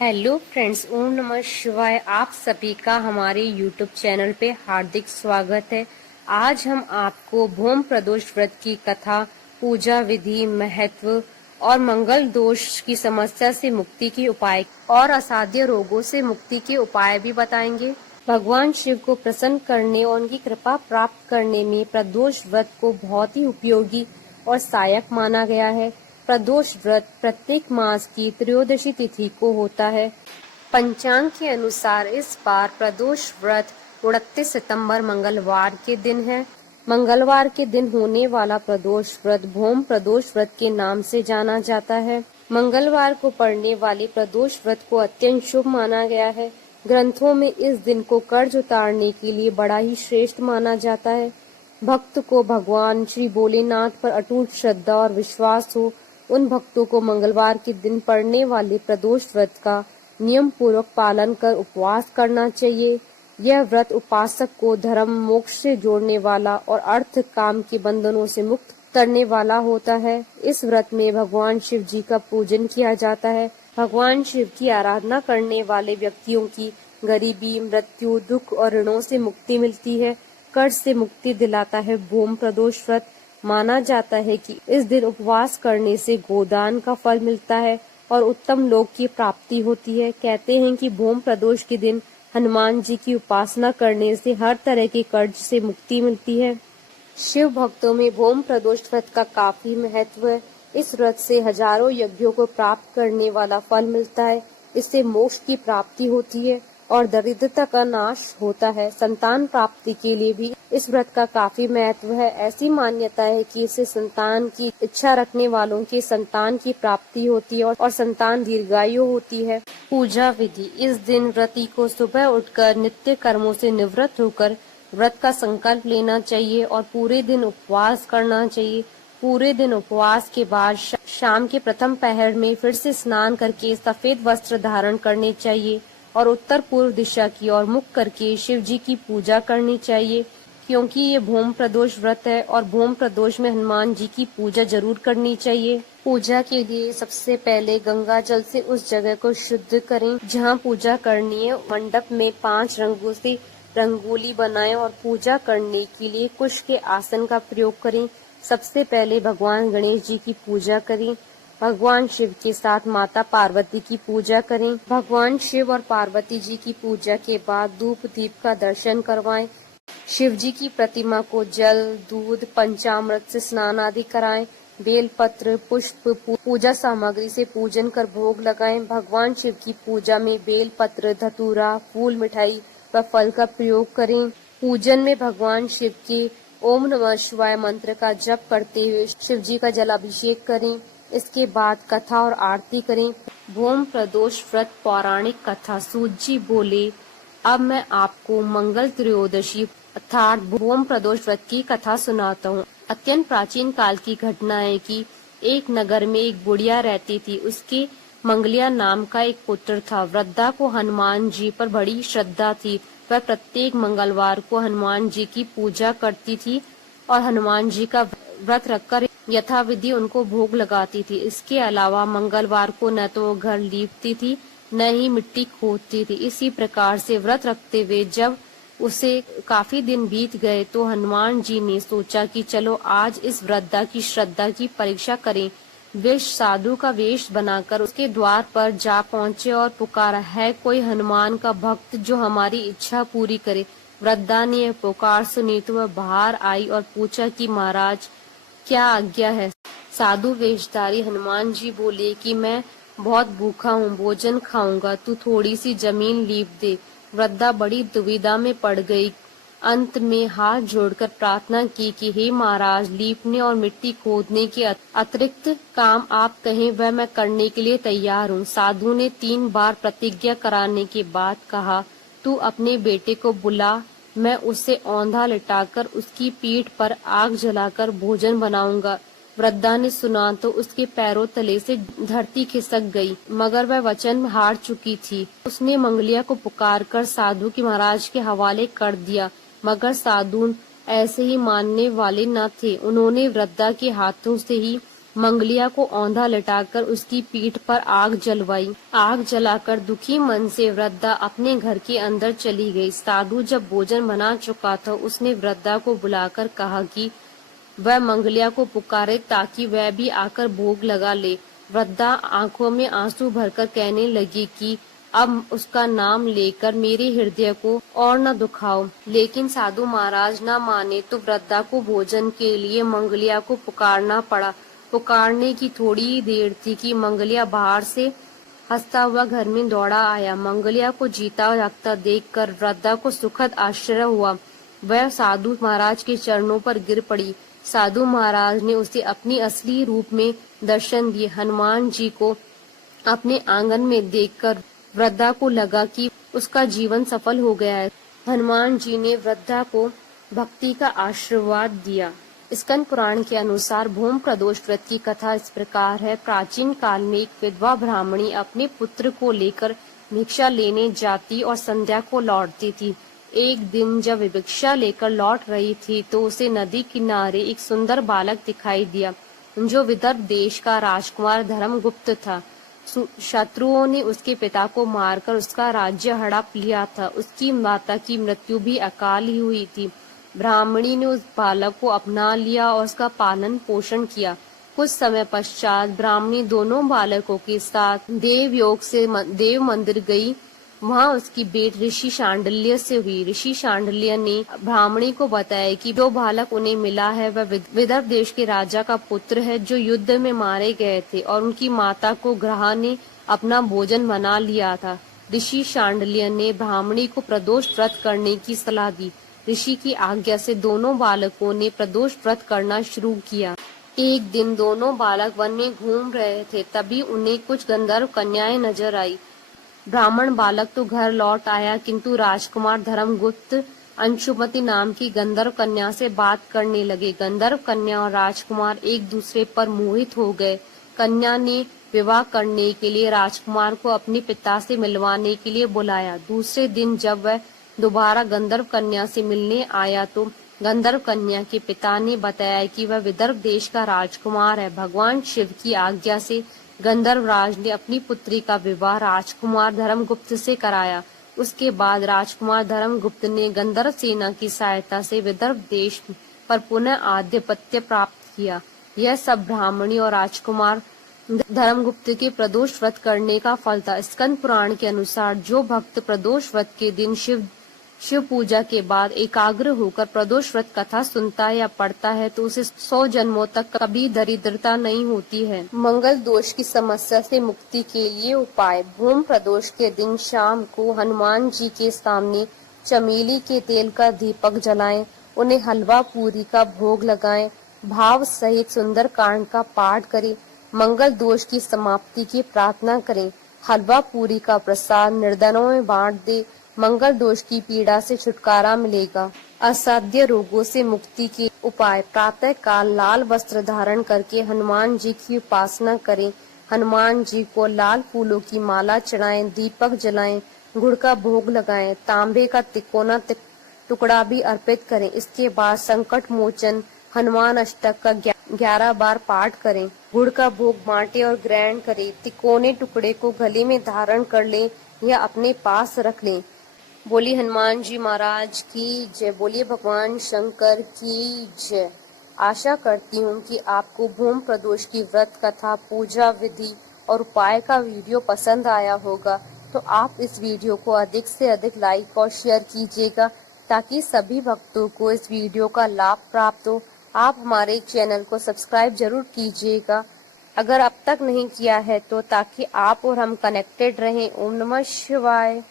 Hello friends, ओम नमः शिवाय। आप सभी का हमारे यूट्यूब चैनल पे हार्दिक स्वागत है। आज हम आपको भूम प्रदोष व्रत की कथा, पूजा विधि, महत्व और मंगल दोष की समस्या से मुक्ति के उपाय और असाध्य रोगों से मुक्ति के उपाय भी बताएंगे। भगवान शिव को प्रसन्न करने और उनकी कृपा प्राप्त करने में प्रदोष व्रत को बहुत ही उपयोगी और सहायक माना गया है। प्रदोष व्रत प्रत्येक मास की त्रयोदशी तिथि को होता है। पंचांग के अनुसार इस बार प्रदोष व्रत 29 सितंबर मंगलवार के दिन है। मंगलवार के दिन होने वाला प्रदोष व्रत भौम प्रदोष व्रत के नाम से जाना जाता है। मंगलवार को पड़ने वाले प्रदोष व्रत को अत्यंत शुभ माना गया है। ग्रंथों में इस दिन को कर्ज उतारने के लिए बड़ा ही श्रेष्ठ माना जाता है। भक्त को भगवान श्री भोलेनाथ पर अटूट श्रद्धा और विश्वास हो, उन भक्तों को मंगलवार के दिन पड़ने वाले प्रदोष व्रत का नियम पूर्वक पालन कर उपवास करना चाहिए। यह व्रत उपासक को धर्म मोक्ष से जोड़ने वाला और अर्थ काम के बंधनों से मुक्त करने वाला होता है। इस व्रत में भगवान शिव जी का पूजन किया जाता है। भगवान शिव की आराधना करने वाले व्यक्तियों की गरीबी, मृत्यु, दुख और ऋणों से मुक्ति मिलती है। कर्ज से मुक्ति दिलाता है भूम प्रदोष व्रत। माना जाता है कि इस दिन उपवास करने से गोदान का फल मिलता है और उत्तम लोक की प्राप्ति होती है। कहते हैं कि भूम प्रदोष के दिन हनुमान जी की उपासना करने से हर तरह के कर्ज से मुक्ति मिलती है। शिव भक्तों में भूम प्रदोष व्रत का काफी महत्व है। इस व्रत से हजारों यज्ञों को प्राप्त करने वाला फल मिलता है। इससे मोक्ष की प्राप्ति होती है और दरिद्रता का नाश होता है। संतान प्राप्ति के लिए भी इस व्रत का काफी महत्व है। ऐसी मान्यता है कि इससे संतान की इच्छा रखने वालों के संतान की प्राप्ति होती है और संतान दीर्घायु होती है। पूजा विधि। इस दिन व्रती को सुबह उठकर नित्य कर्मों से निवृत्त होकर व्रत का संकल्प लेना चाहिए और पूरे दिन उपवास करना चाहिए। पूरे दिन उपवास के बाद शाम के प्रथम पहर में फिर से स्नान करके सफेद वस्त्र धारण करने चाहिए और उत्तर पूर्व दिशा की ओर मुख करके शिव जी की पूजा करनी चाहिए। क्योंकि ये भूम प्रदोष व्रत है और भूम प्रदोष में हनुमान जी की पूजा जरूर करनी चाहिए। पूजा के लिए सबसे पहले गंगा जल से उस जगह को शुद्ध करें जहाँ पूजा करनी है। मंडप में 5 रंगों से रंगोली बनाएं और पूजा करने के लिए कुश के आसन का प्रयोग करें। सबसे पहले भगवान गणेश जी की पूजा करें। भगवान शिव के साथ माता पार्वती की पूजा करें। भगवान शिव और पार्वती जी की पूजा के बाद धूप दीप का दर्शन करवाएं। शिव जी की प्रतिमा को जल, दूध, पंचामृत से स्नान आदि कराएं। बेल पत्र, पुष्प, पूजा सामग्री से पूजन कर भोग लगाएं। भगवान शिव की पूजा में बेल पत्र, धतूरा, फूल, मिठाई व फल का प्रयोग करें। पूजन में भगवान शिव के ओम नमः शिवाय मंत्र का जप करते हुए शिव जी का जलाभिषेक करें। इसके बाद कथा और आरती करें। भूम प्रदोष व्रत पौराणिक कथा। सूत जी बोले, अब मैं आपको मंगल त्रयोदशी अर्थात भूम प्रदोष व्रत की कथा सुनाता हूँ। अत्यंत प्राचीन काल की घटना है कि एक नगर में एक बुढ़िया रहती थी। उसके मंगलिया नाम का एक पुत्र था। वृद्धा को हनुमान जी पर बड़ी श्रद्धा थी। वह प्रत्येक मंगलवार को हनुमान जी की पूजा करती थी और हनुमान जी का व्रत रखकर यथाविधि उनको भोग लगाती थी। इसके अलावा मंगलवार को न तो घर लीपती थी न ही मिट्टी खोदती थी। इसी प्रकार से व्रत रखते हुए जब उसे काफी दिन बीत गए तो हनुमान जी ने सोचा कि चलो आज इस वृद्धा की श्रद्धा की परीक्षा करें। वे साधु का वेश बनाकर उसके द्वार पर जा पहुँचे और पुकारा, है कोई हनुमान का भक्त जो हमारी इच्छा पूरी करे। वृद्धा ने यह पुकार सुनी तो वह बाहर आई और पूछा कि महाराज क्या आज्ञा है। साधु वेशधारी हनुमान जी बोले कि मैं बहुत भूखा हूँ, भोजन खाऊंगा, तू थोड़ी सी जमीन लीप दे। वृद्धा बड़ी दुविधा में पड़ गई। अंत में हाथ जोड़कर प्रार्थना की कि हे महाराज, लीपने और मिट्टी खोदने के अतिरिक्त काम आप कहें वह मैं करने के लिए तैयार हूँ। साधु ने 3 बार प्रतिज्ञा कराने के बाद कहा, तू अपने बेटे को बुला, मैं उसे औंधा लिटाकर उसकी पीठ पर आग जलाकर भोजन बनाऊंगा। वृद्धा ने सुना तो उसके पैरों तले से धरती खिसक गई, मगर वह वचन हार चुकी थी। उसने मंगलिया को पुकारकर साधु के महाराज के हवाले कर दिया, मगर साधु ऐसे ही मानने वाले न थे। उन्होंने वृद्धा के हाथों से ही मंगलिया को औंधा लिटाकर उसकी पीठ पर आग जलवाई। आग जलाकर दुखी मन से वृद्धा अपने घर के अंदर चली गई। साधु जब भोजन बना चुका था, उसने वृद्धा को बुलाकर कहा कि वह मंगलिया को पुकारे ताकि वह भी आकर भोग लगा ले। वृद्धा आंखों में आंसू भरकर कहने लगी कि अब उसका नाम लेकर मेरे हृदय को और न दुखाओ। लेकिन साधु महाराज न माने तो वृद्धा को भोजन के लिए मंगलिया को पुकारना पड़ा। पुकारने की थोड़ी देर थी कि मंगलिया बाहर से हंसता हुआ घर में दौड़ा आया। मंगलिया को जीता जागता देखकर वृद्धा को सुखद आश्चर्य हुआ। वह साधु महाराज के चरणों पर गिर पड़ी। साधु महाराज ने उसे अपनी असली रूप में दर्शन दिए। हनुमान जी को अपने आंगन में देखकर वृद्धा को लगा कि उसका जीवन सफल हो गया है। हनुमान जी ने वृद्धा को भक्ति का आशीर्वाद दिया। स्कंद पुराण के अनुसार भूम प्रदोष व्रत की कथा इस प्रकार है। प्राचीन काल में एक विधवा ब्राह्मणी अपने पुत्र को लेकर भिक्षा लेने जाती और संध्या को लौटती थी। एक दिन जब भिक्षा लेकर लौट रही थी तो उसे नदी किनारे एक सुंदर बालक दिखाई दिया, जो विदर्भ देश का राजकुमार धर्मगुप्त था। शत्रुओं ने उसके पिता को मारकर उसका राज्य हड़प लिया था। उसकी माता की मृत्यु भी अकाल ही हुई थी। ब्राह्मणी ने उस बालक को अपना लिया और उसका पालन पोषण किया। कुछ समय पश्चात ब्राह्मणी दोनों बालकों के साथ देवयोग से देव मंदिर गई। वहाँ उसकी भेंट ऋषि शांडिल्य से हुई। ऋषि शांडिल्य ने ब्राह्मणी को बताया कि जो बालक उन्हें मिला है वह विदर्भ देश के राजा का पुत्र है, जो युद्ध में मारे गए थे और उनकी माता को ग्रह ने अपना भोजन बना लिया था। ऋषि शांडिल्य ने ब्राह्मणी को प्रदोष व्रत करने की सलाह दी। ऋषि की आज्ञा से दोनों बालकों ने प्रदोष व्रत करना शुरू किया। एक दिन दोनों बालक वन में घूम रहे थे, तभी उन्हें कुछ गंधर्व कन्याएं नजर आई। ब्राह्मण बालक तो घर लौट आया, किंतु राजकुमार धर्मगुप्त अंशुमति नाम की गंधर्व कन्या से बात करने लगे। गंधर्व कन्या और राजकुमार एक दूसरे पर मोहित हो गए। कन्या ने विवाह करने के लिए राजकुमार को अपने पिता से मिलवाने के लिए बुलाया। दूसरे दिन जब वह दोबारा गंधर्व कन्या से मिलने आया तो गंधर्व कन्या के पिता ने बताया कि वह विदर्भ देश का राजकुमार है। भगवान शिव की आज्ञा से गंधर्व राज ने अपनी पुत्री का विवाह राजकुमार धर्मगुप्त से कराया। उसके बाद राजकुमार धर्मगुप्त ने गंधर्व सेना की सहायता से विदर्भ देश पर पुनः आधिपत्य प्राप्त किया। यह सब ब्राह्मणी और राजकुमार धर्मगुप्त के प्रदोष व्रत करने का फल था। स्कंद पुराण के अनुसार जो भक्त प्रदोष व्रत के दिन शिव पूजा के बाद एकाग्र होकर प्रदोष व्रत कथा सुनता या पढ़ता है तो उसे 100 जन्मों तक कभी दरिद्रता नहीं होती है। मंगल दोष की समस्या से मुक्ति के लिए उपाय। भूम प्रदोष के दिन शाम को हनुमान जी के सामने चमेली के तेल का दीपक जलाएं, उन्हें हलवा पूरी का भोग लगाएं, भाव सहित सुंदर कांड का पाठ करें, मंगल दोष की समाप्ति की प्रार्थना करें। हलवा पूरी का प्रसाद निर्धनों में बांट दे, मंगल दोष की पीड़ा से छुटकारा मिलेगा। असाध्य रोगों से मुक्ति के उपाय। प्रातः काल लाल वस्त्र धारण करके हनुमान जी की उपासना करें। हनुमान जी को लाल फूलों की माला चढ़ाएं, दीपक जलाएं, गुड़ का भोग लगाएं, तांबे का तिकोना टुकड़ा भी अर्पित करें। इसके बाद संकट मोचन हनुमान अष्टक का 11 बार पाठ करें। गुड़ का भोग बांटे और ग्रहण करें। तिकोने टुकड़े को गले में धारण कर लें या अपने पास रख लें। बोली हनुमान जी महाराज की जय। बोलिए भगवान शंकर की जय। आशा करती हूँ कि आपको भूम प्रदोष की व्रत कथा, पूजा विधि और उपाय का वीडियो पसंद आया होगा। तो आप इस वीडियो को अधिक से अधिक लाइक और शेयर कीजिएगा ताकि सभी भक्तों को इस वीडियो का लाभ प्राप्त हो। आप हमारे चैनल को सब्सक्राइब जरूर कीजिएगा अगर अब तक नहीं किया है तो, ताकि आप और हम कनेक्टेड रहें। ओम नमः शिवाय।